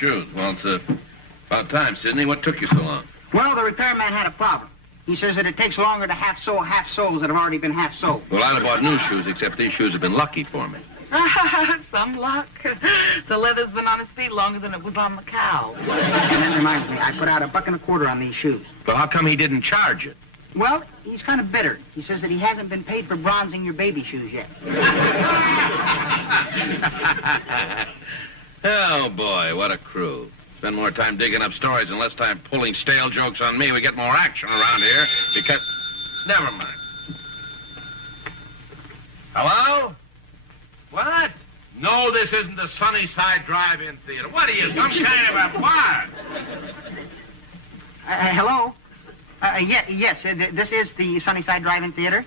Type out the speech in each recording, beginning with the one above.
shoes. Well, it's about time, Sidney. What took you so long? Well, the repairman had a problem. He says that it takes longer to half-sew half-soles that have already been half-sewed. Well, I'd have bought new shoes, except these shoes have been lucky for me. Some luck. The leather's been on its feet longer than it was on the cow. And that reminds me, I put out $1.25 on these shoes. But how come he didn't charge it? Well, he's kind of bitter. He says that he hasn't been paid for bronzing your baby shoes yet. Oh, boy, what a crew. Spend more time digging up stories and less time pulling stale jokes on me. We get more action around here because... Never mind. Hello? What? No, this isn't the Sunnyside Drive-In Theater. What are you, some kind of a bar? Hello? Yes, this is the Sunnyside Drive-In Theater.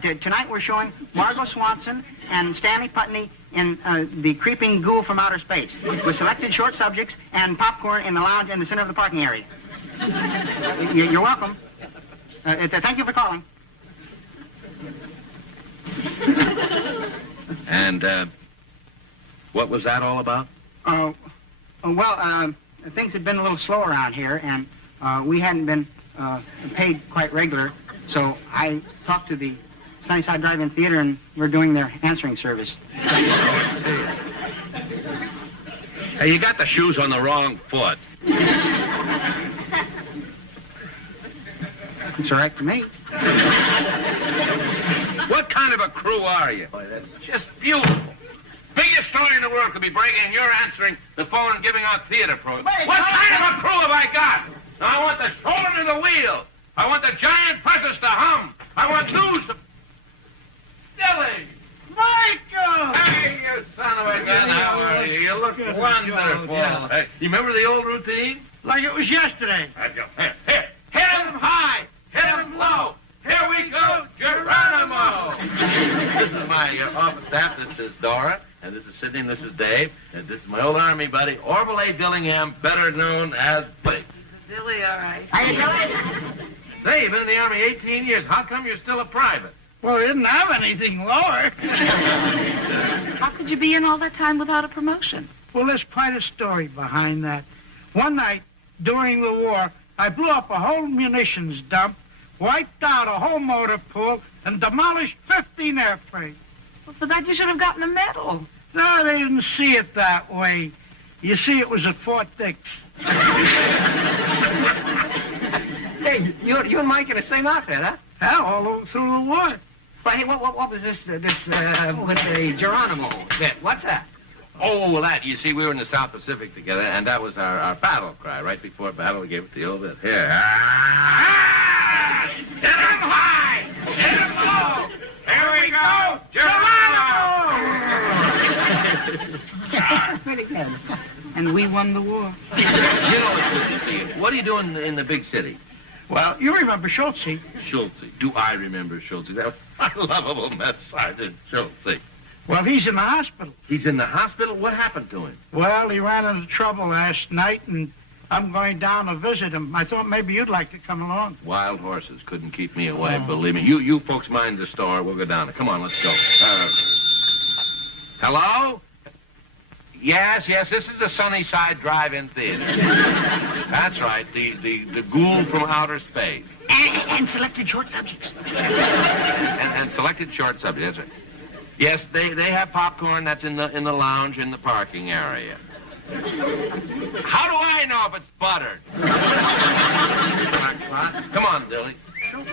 Tonight we're showing Margot Swanson and Stanley Putney in The Creeping Ghoul from Outer Space, with selected short subjects and popcorn in the lounge in the center of the parking area. You're welcome. Thank you for calling. And, what was that all about? Well, things had been a little slow around here, and we hadn't been paid quite regular, so I talked to the Sunnyside Drive-In Theater, and we're doing their answering service. Hey, you got the shoes on the wrong foot. It's all right for me. What kind of a crew are you? Boy, that's just beautiful. Biggest story in the world could be breaking, and you're answering the phone and giving out theater programs. What kind of a crew have I got? Now, I want the shoulder to the wheel. I want the giant presses to hum. I want news to... Silly! Michael! Hey, you son of a gun, how are you? You look wonderful. Yeah. Hey, you remember the old routine? Like it was yesterday. Here. Hit him high, hit him low. Here we go, Geronimo. This is my office staff. This is Dora, and this is Sidney, and this is Dave, and this is my old army buddy, Orville A. Dillingham, better known as Blake. Dilly, all right. Hiya, Billy. Say, you've been in the Army 18 years. How come you're still a private? Well, we didn't have anything lower. How could you be in all that time without a promotion? Well, there's quite a story behind that. One night, during the war, I blew up a whole munitions dump, wiped out a whole motor pool, and demolished 15 airframes. Well, for that, you should have gotten a medal. No, they didn't see it that way. You see, it was at Fort Dix. Hey, you and Mike in the same outfit, huh? Hell, all over through the war. But hey, what was this with the Geronimo bit? What's that? Oh, well, that, you see, we were in the South Pacific together, and that was our battle cry. Right before battle, we gave it the old bit. Here. Ah! Hit him high! Hit him low! Here we go! Geronimo! Pretty good. And we won the war. You know, it's good to see you. What are you doing in the big city? Well, you remember Schultze. Schultze. Do I remember Schultze? That was my lovable mess sergeant, Schultze. Well, he's in the hospital. He's in the hospital? What happened to him? Well, he ran into trouble last night, and I'm going down to visit him. I thought maybe you'd like to come along. Wild horses couldn't keep me away, believe me. You folks mind the store. We'll go down there. Come on, let's go. Hello? Yes, this is the Sunnyside Drive-In Theater. That's right, the Ghoul from Outer Space. And selected short subjects. And selected short subjects, that's right. Yes, they have popcorn. That's in the lounge in the parking area. How do I know if it's buttered? Come on, Dilly. It'll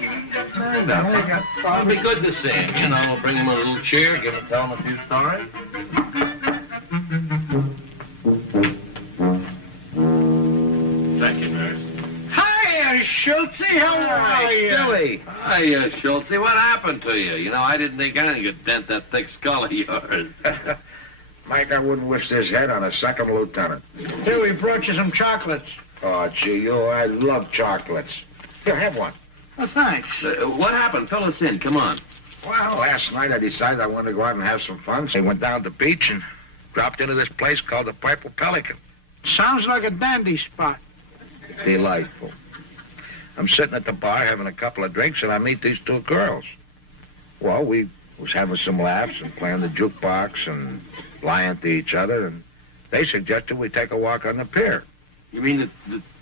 be good to see him. You know, we'll bring him a little cheer, tell him a few stories. Thank you, nurse. Hiya, Schultze. How are you? Dilly. Hiya, Schultze. What happened to you? You know, I didn't think anything could dent that thick skull of yours. Mike, I wouldn't wish this head on a second lieutenant. Here, we brought you some chocolates. Oh, gee, I love chocolates. Here, have one. Oh, thanks. What happened? Fill us in. Come on. Well, last night I decided I wanted to go out and have some fun, so I went down to the beach and dropped into this place called the Purple Pelican. Sounds like a dandy spot. Delightful. I'm sitting at the bar having a couple of drinks, and I meet these two girls. Well, we was having some laughs and playing the jukebox and lying to each other, and They suggested we take a walk on the pier. You mean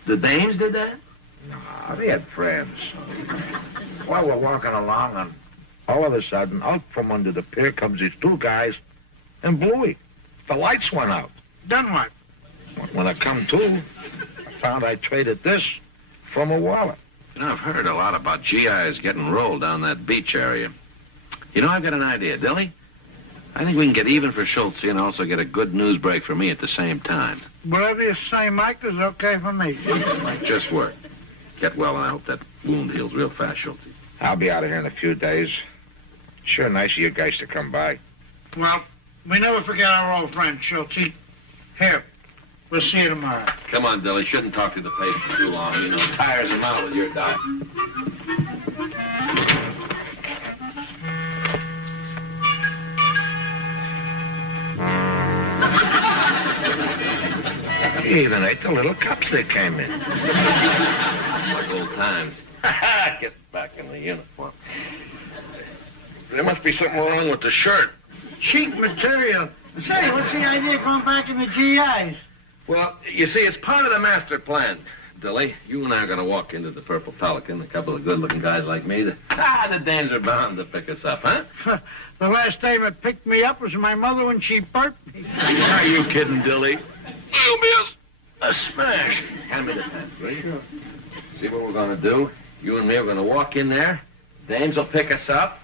the dames did that? No, they had friends. Well, we're walking along, and all of a sudden, out from under the pier comes these two guys and blew it. The lights went out. Then what? When I come to, I found I traded this from a wallet. You know, I've heard a lot about GIs getting rolled down that beach area. You know, I've got an idea, Dilly. I think we can get even for Schultz and also get a good news break for me at the same time. Whatever you say, Mike, is okay for me. Might just work. Get well, and I hope that wound heals real fast, Schultz. I'll be out of here in a few days. Sure nice of you guys to come by. Well, we never forget our old friend, Schultz. Here, we'll see you tomorrow. Come on, Dilly. Shouldn't talk to the patient too long. You know, tires him out with your diet. He even ate the little cups that came in. Like old times. Get back in the uniform. There must be something wrong with the shirt. Cheap material. Say, what's the idea of going back in the GIs? Well, you see, it's part of the master plan. Dilly, you and I are going to walk into the Purple Pelican, a couple of good-looking guys like me. The dames are bound to pick us up, huh? The last time it picked me up was my mother when she burped me. Are you kidding, Dilly? You'll be a smash. Hand me the pen, will you? See what we're going to do? You and me are going to walk in there. Dames will pick us up.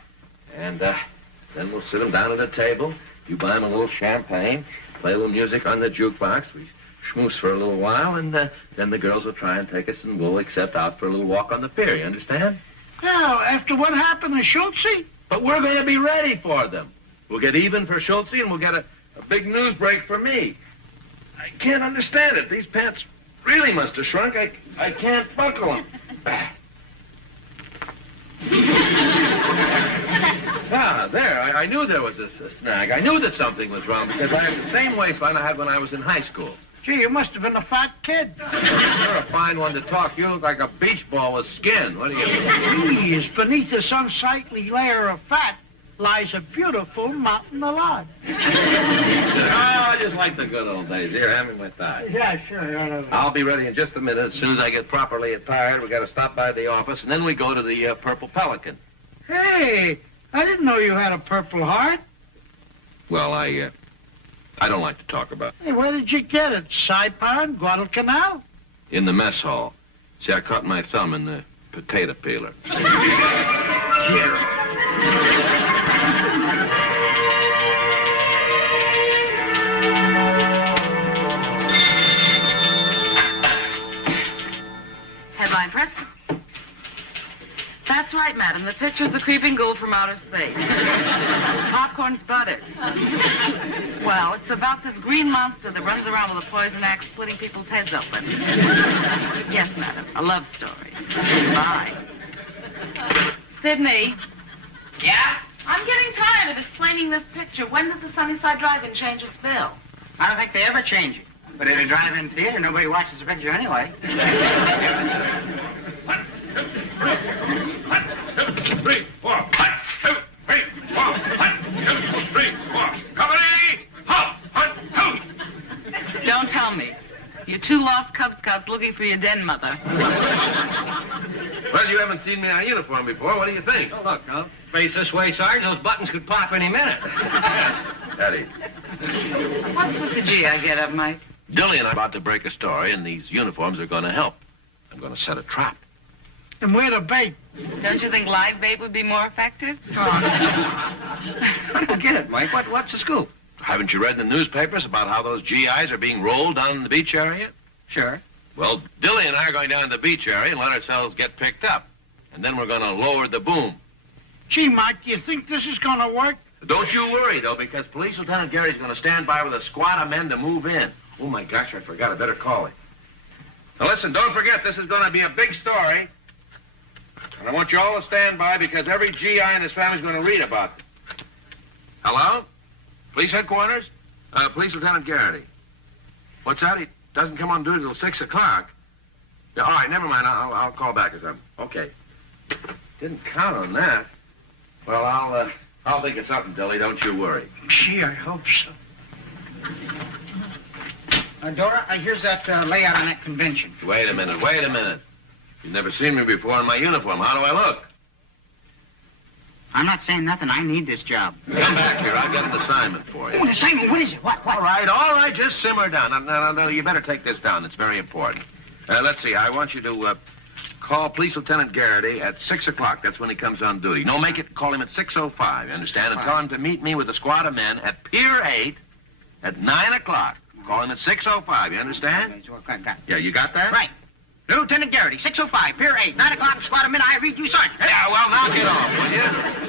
And then we'll sit them down at a table. You buy them a little champagne, play a little music on the jukebox. We schmooze for a little while, and then the girls will try and take us, and we'll accept out for a little walk on the pier. You understand? Now, after what happened to Schultz? But we're going to be ready for them. We'll get even for Schultz, and we'll get a big news break for me. I can't understand it. These pants really must have shrunk. I can't buckle them. There. I knew there was a snag. I knew that something was wrong because I had the same waistline I had when I was in high school. Gee, you must have been a fat kid. You're a fine one to talk. You look like a beach ball with skin. What do you think? Geez, beneath this unsightly layer of fat lies a beautiful mountain of lard. Oh, I just like the good old days. Here, hand me my tie. Yeah, sure. I'll be ready in just a minute. As soon as I get properly attired, we got to stop by the office, and then we go to the Purple Pelican. Hey, I didn't know you had a Purple Heart. Well, I don't like to talk about it. Hey, where did you get it? Saipan, Guadalcanal? In the mess hall. See, I caught my thumb in the potato peeler. Here. Headline press. That's right, madam. The picture's the creeping ghoul from outer space. Popcorn's buttered. Well, it's about this green monster that runs around with a poison axe splitting people's heads open. Yes, madam. A love story. Bye. Sidney. Yeah? I'm getting tired of explaining this picture. When does the Sunnyside Drive-In change its bill? I don't think they ever change it. But at a drive-in theater, nobody watches the picture anyway. 1, 2, 3, 4. 1, 2, 3, 4. 1, 2, 3, 4. Company! Halt! 1, 2. Don't tell me. You're two lost Cub Scouts looking for your den mother. Well, you haven't seen me in uniform before. What do you think? Oh, look, now, face this way, Sarge. Those buttons could pop any minute. Eddie. What's with the GI get-up, Mike? Dilly and I are about to break a story, and these uniforms are going to help. I'm going to set a trap. And where the bait? Don't you think live bait would be more effective? I don't get it, Mike. What's the scoop? Haven't you read in the newspapers about how those GIs are being rolled down in the beach area? Sure. Well, Dilly and I are going down to the beach area and let ourselves get picked up. And then we're going to lower the boom. Gee, Mike, do you think this is going to work? Don't you worry, though, because Police Lieutenant Gary's going to stand by with a squad of men to move in. Oh, my gosh, I forgot. I better call him. Now, listen, don't forget, this is going to be a big story. And I want you all to stand by because every GI and his family's going to read about it. Hello? Police headquarters? Police Lieutenant Garrity. What's that? He doesn't come on duty till 6 o'clock. Yeah, all right, never mind. I'll call back or something. Okay. Didn't count on that. Well, I'll think of something, Dilly. Don't you worry. Gee, I hope so. Dora, here's that layout on that convention. Wait a minute. You've never seen me before in my uniform. How do I look? I'm not saying nothing. I need this job. Come back here. I've got an assignment for you. Oh, an assignment? What is it? What? All right. Just simmer down. No, you better take this down. It's very important. Let's see. I want you to call Police Lieutenant Garrity at 6 o'clock. That's when he comes on duty. No, call him at 6:05, you understand? And tell him to meet me with a squad of men at Pier 8 at 9 o'clock. Call him at 6:05, you understand? Okay, got it. Yeah, you got that? Right. Lieutenant Garrity, 6:05, Pier 8, 9 o'clock, squad of men. I read you, Sergeant. Yeah, well, knock it off, will you?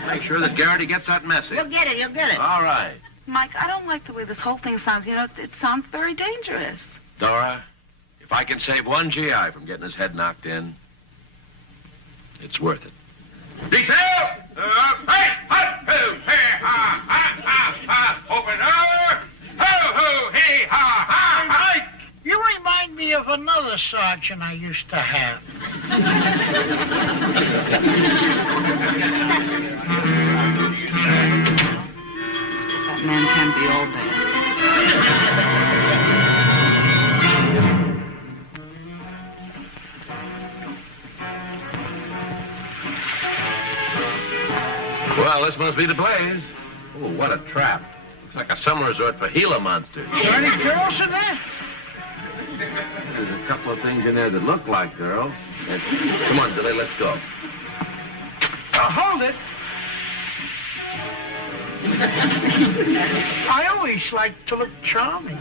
Make sure that Garrity gets that message. You'll get it. All right. Mike, I don't like the way this whole thing sounds. You know, it sounds very dangerous. Dora, if I can save one GI from getting his head knocked in, it's worth it. Detail! Hey! Open door! Ho! Hey! Ha! Mike, you remind me of another sergeant I used to have. That man can be all bad. Well, this must be the place. Oh, what a trap. Looks like a summer resort for Gila monsters. Are there any girls in there? There's a couple of things in there that look like girls. Come on, Billy, let's go. Hold it. I always like to look charming.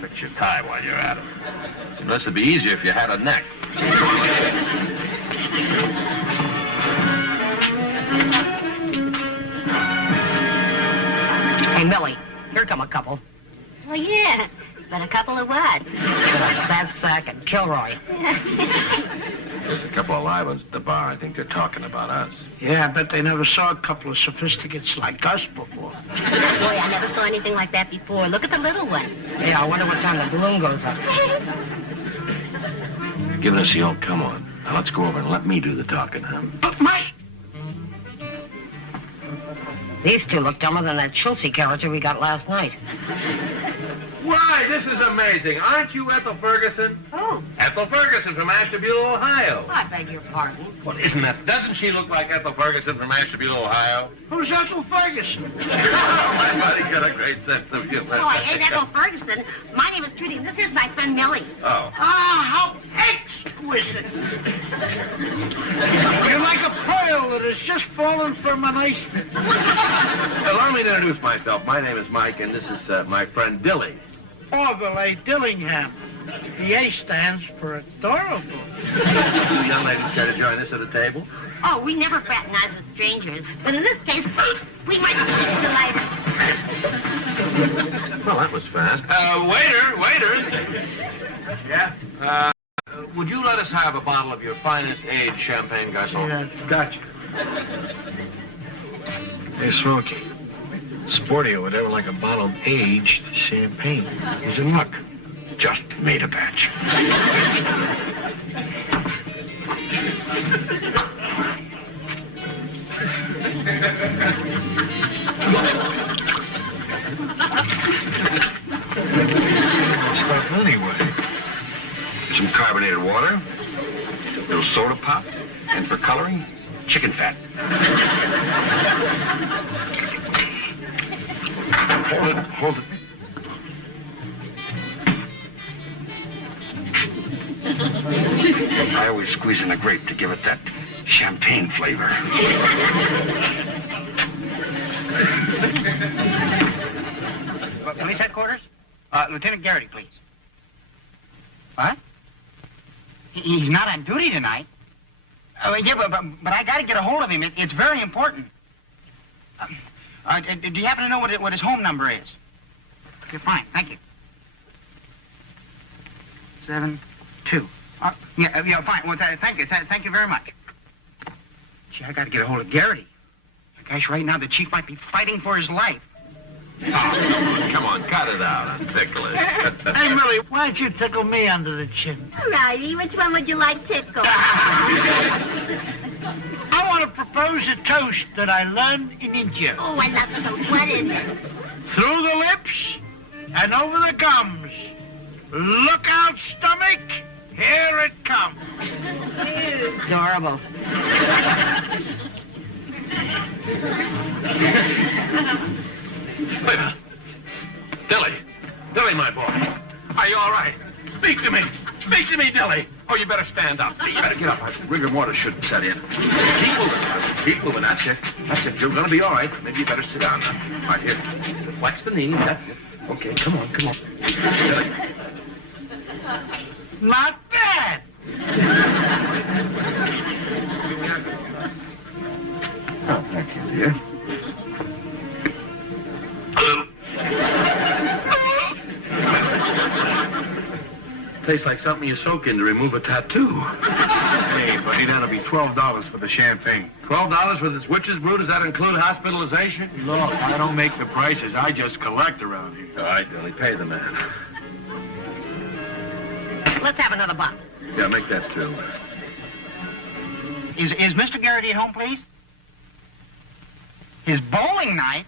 Fix your tie while you're at it. Unless it'd be easier if you had a neck. Hey, Millie, here come a couple. Oh, yeah. But a couple of what? Sad Sack and Kilroy. There's a couple of live ones at the bar. I think they're talking about us. Yeah, I bet they never saw a couple of sophisticates like us before. Boy, I never saw anything like that before. Look at the little one. Yeah, I wonder what time the balloon goes up. You're giving us the old come on. Now let's go over and let me do the talking, huh? But, Mike! These two look dumber than that Chelsea character we got last night. Why, this is amazing. Aren't you Ethel Ferguson? Oh. Ethel Ferguson from Ashtabula, Ohio. I beg your pardon. Well, doesn't she look like Ethel Ferguson from Ashtabula, Ohio? Who's Ethel Ferguson? My buddy got a great sense of humor. Oh, I ain't Ethel Ferguson. My name is Trudy. This is my friend Millie. Oh. Ah, how exquisite. You're like a pearl that has just fallen from an iceberg. Allow me to introduce myself. My name is Mike, and this is my friend Dilly. Orville Dillingham. The A stands for adorable. You young ladies care to join us at the table? Oh, we never fraternize with strangers. But in this case, we might be delighted. Well, that was fast. Waiter. Yeah? Would you let us have a bottle of your finest aged champagne, garçon? Yeah, gotcha. Hey, Smokey. Sporty or whatever, like a bottle of aged champagne. He's in luck. Just made a batch. Stuff anyway. Some carbonated water, a little soda pop, and for coloring, chicken fat. Hold it. I always squeeze in a grape to give it that champagne flavor. Police headquarters? Lieutenant Garrity, please. What? He's not on duty tonight. Yeah, but I got to get a hold of him. It's very important. Do you happen to know what his home number is? Okay, fine. Thank you. 72. Yeah, fine. Well, thank you. Thank you very much. Gee, I got to get a hold of Garrity. Gosh, right now the chief might be fighting for his life. Oh, come on, cut it out and tickle it. Hey, Millie, why don't you tickle me under the chin? All righty. Which one would you like tickled? I want to propose a toast that I learned in India. Oh, I love toast. What is it? Through the lips, and over the gums. Look out, stomach. Here it comes. Adorable. Wait a minute. Dilly, my boy. Are you all right? Speak to me. Speak to me, Dilly. Oh, you better stand up. You better get up. Rigor mortis shouldn't set in. Keep moving. Keep moving. That's it. That's it. You're going to be all right. Maybe you better sit down now. All right, here. Watch the knees. That's it. Okay, come on. Dilly. Not bad. Oh, thank you, dear. Tastes like something you soak in to remove a tattoo. Hey, buddy, that'll be $12 for the champagne. $12 for this witch's brew? Does that include hospitalization? Look, I don't make the prices. I just collect around here. All right, Dilly, pay the man. Let's have another bottle. Yeah, make that two. Is Mr. Garrity at home, please? His bowling night?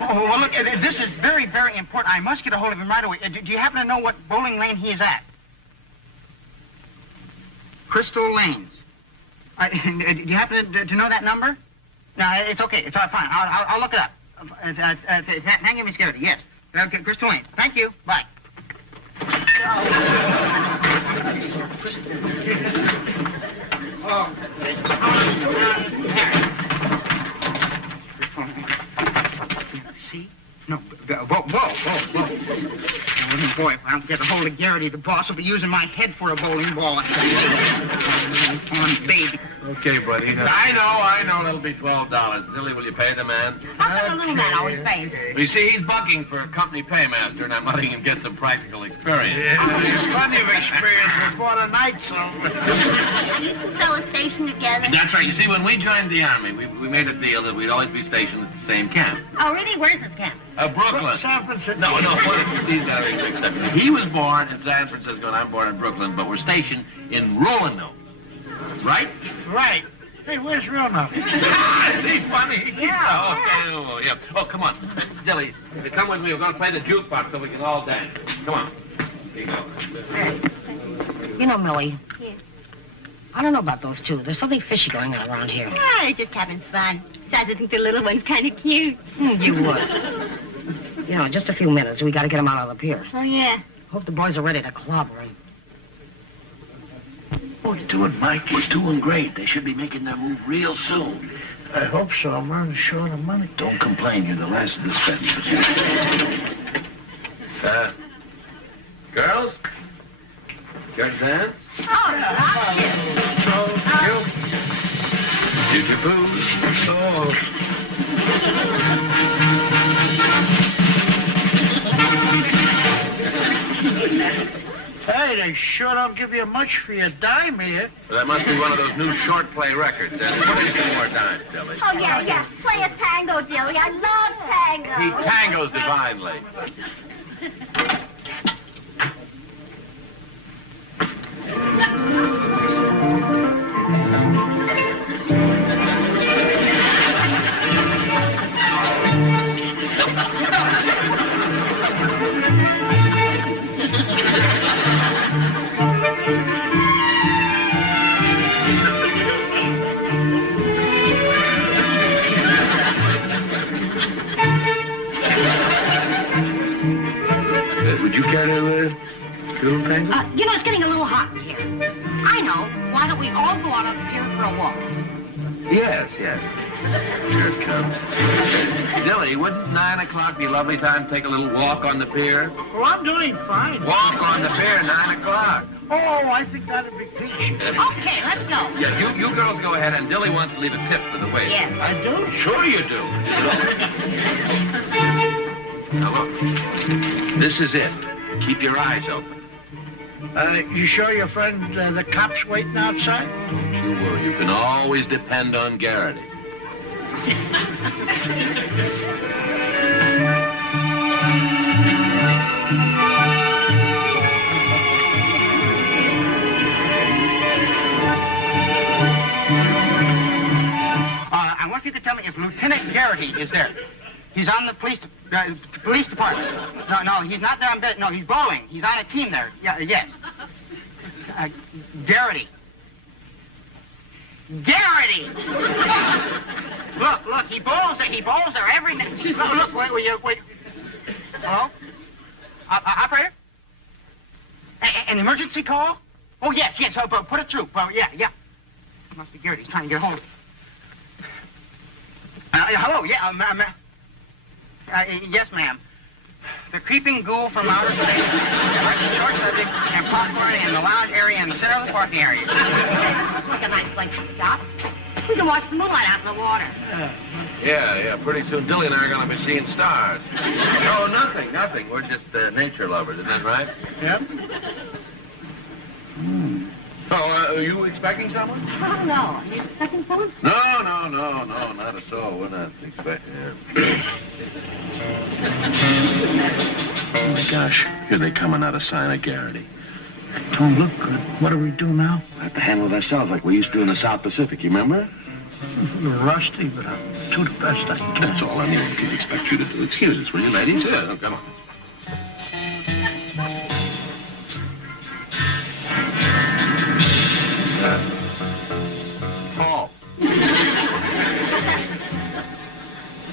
Oh, well, look, this is very, very important. I must get a hold of him right away. Do you happen to know what bowling lane he is at? Crystal Lanes. Do you happen to know that number? No, it's okay. It's all fine. I'll look it up. Thank you, Miss Garrity. Yes. Crystal Lanes. Thank you. Bye. See? No, whoa. Oh, boy, if I don't get a hold of Garrity, the boss will be using my head for a bowling ball. On baby. Okay, buddy. I know. It'll be $12. Dilly, will you pay the man? How come the little man always pays? You see, he's bucking for a company paymaster, and I'm letting him get some practical experience. Yeah, plenty of experience before the night's over. Are you two fellas stationed together? That's right. You see, when we joined the Army, we made a deal that we'd always be stationed at the same camp. Oh, really? Where's this camp? Brooklyn. San Francisco. No, one of the seas that except he was born in San Francisco, and I'm born in Brooklyn, but we're stationed in Roanoke. Right? Right. Hey, where's Roanoke? He's funny. Yeah. Oh, yeah. Oh, come on. Dilly, come with me. We're going to play the jukebox so we can all dance. Come on. Here you go. You know, Millie. Yeah. I don't know about those two. There's something fishy going on around here. Oh, they're just having fun. Besides, I think the little one's kind of cute. You would. You know, just a few minutes. We got to get them out of the pier. Oh, yeah. Hope the boys are ready to clobber him. What are you doing, Mike? We're doing great. They should be making their move real soon. I hope so. I'm running short of money. Don't complain. You're the last of the spenders. Girls? Care to dance? Oh, Did you boo? Hey, they sure don't give you much for your dime here. Well, that must be one of those new short play records. Put in some more dimes, Dilly. Oh, yeah. Play a tango, Dilly. I love tango. He tangos divinely. Would you care to do a tango? You know, it's getting a little hot in here. I know. Why don't we all go out on the pier for a walk? Yes. Here it comes. Dilly, wouldn't 9 o'clock be a lovely time to take a little walk on the pier? Well, I'm doing fine. Walk on the pier, 9 o'clock. Oh, I think that'd be peachy. Okay, let's go. Yeah, you girls go ahead, and Dilly wants to leave a tip for the waiter. Yes. I do? Sure you do. Now look, this is it. Keep your eyes open. You sure your friend, the cop's waiting outside? Don't you worry. You can always depend on Garrity. I wonder if you could tell me if Lieutenant Garrity is there. He's on the police Police department. No, he's not there on bed. No, he's bowling. He's on a team there. Yeah, yes. Garrity. Garrity! Look, he bowls there. He bowls there every night. Look, wait. Hello? Operator? An emergency call? Oh, yes. Oh, put it through. Well, yeah. It must be Garrity. He's trying to get a hold of it. Hello, yeah, yes, ma'am. The creeping ghoul from outer space, short subject, and popcorn in the lounge area and the center of the parking area. Look, a nice place to stop. We can watch the moonlight out in the water. Yeah. Pretty soon Dilly and I are going to be seeing stars. Oh, nothing. We're just nature lovers, isn't that right? Yep. Oh, are you expecting someone? Oh, no. Are you expecting someone? No, not at all. We're not expecting Oh, my gosh. Here they come, another sign of Garrity. Don't look good. What do we do now? We have to handle it ourselves like we used to in the South Pacific, you remember? You're rusty, but I'll do the best I can. That's all anyone can expect you to do. Excuse us, will you, ladies? Yeah, come on. Paul.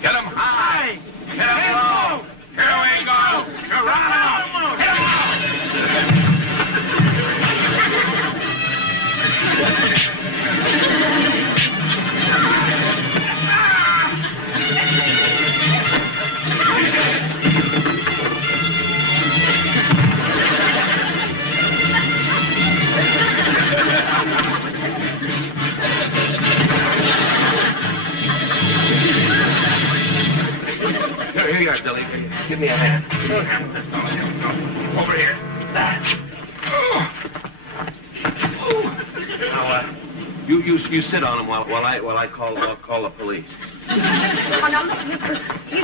Get him high. Get him low. Here we go. Geronimo. Hit him Here you are, Dilly. Give me a hand. Over here. Now, you sit on him while I call the police. Oh, now, look, mister,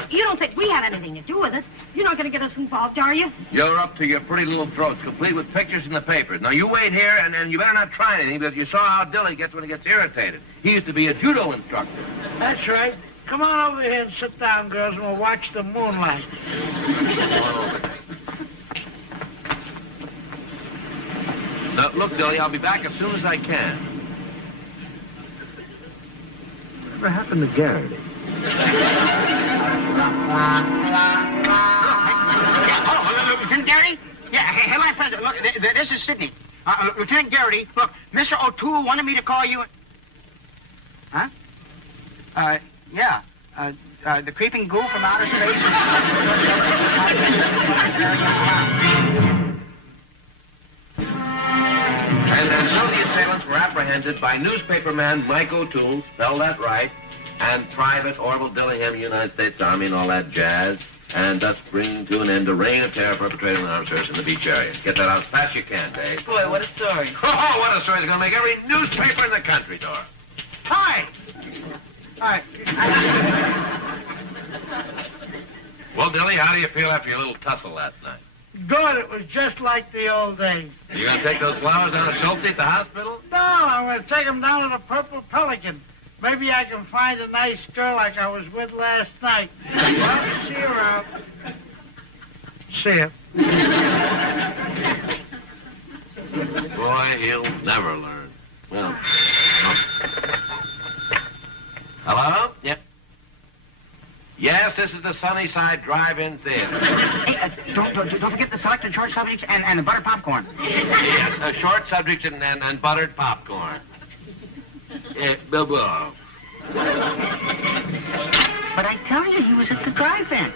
you don't think we had anything to do with it. You're not going to get us involved, are you? You're up to your pretty little throats, complete with pictures in the papers. Now, you wait here, and you better not try anything, because you saw how Dilly gets when he gets irritated. He used to be a judo instructor. That's right. Come on over here and sit down, girls, and we'll watch the moonlight. Now, look, Dilly, I'll be back as soon as I can. Whatever happened to Garrity? Lieutenant Garrity? Yeah, hey, my friend, look, this is Sidney. Lieutenant Garrity, look, Mr. O'Toole wanted me to call you... Huh? Yeah. The creeping ghoul from outer space. And so the assailants were apprehended by newspaperman Mike O'Toole, spell that right, and Private Orville Dillingham, United States Army, and all that jazz, and thus bringing to an end a reign of terror perpetrated on officers in the beach area. Get that out as fast as you can, Dave. Boy, what a story. Oh, what a story. They're going to make every newspaper in the country, Dora. Hi! Hi. Well, Dilly, how do you feel after your little tussle last night? Good, it was just like the old days. You going to take those flowers down to Schultz at the hospital? No, I'm going to take them down to the Purple Pelican. Maybe I can find a nice girl like I was with last night. Well, see you around. See ya. Boy, he'll never learn. Well, Hello? Yep. Yes, this is the Sunnyside Drive-In Theater. Hey, don't forget the selected short subjects and the buttered popcorn. Yes, short subjects and buttered popcorn. Blah. But I tell you, he was at the drive-in.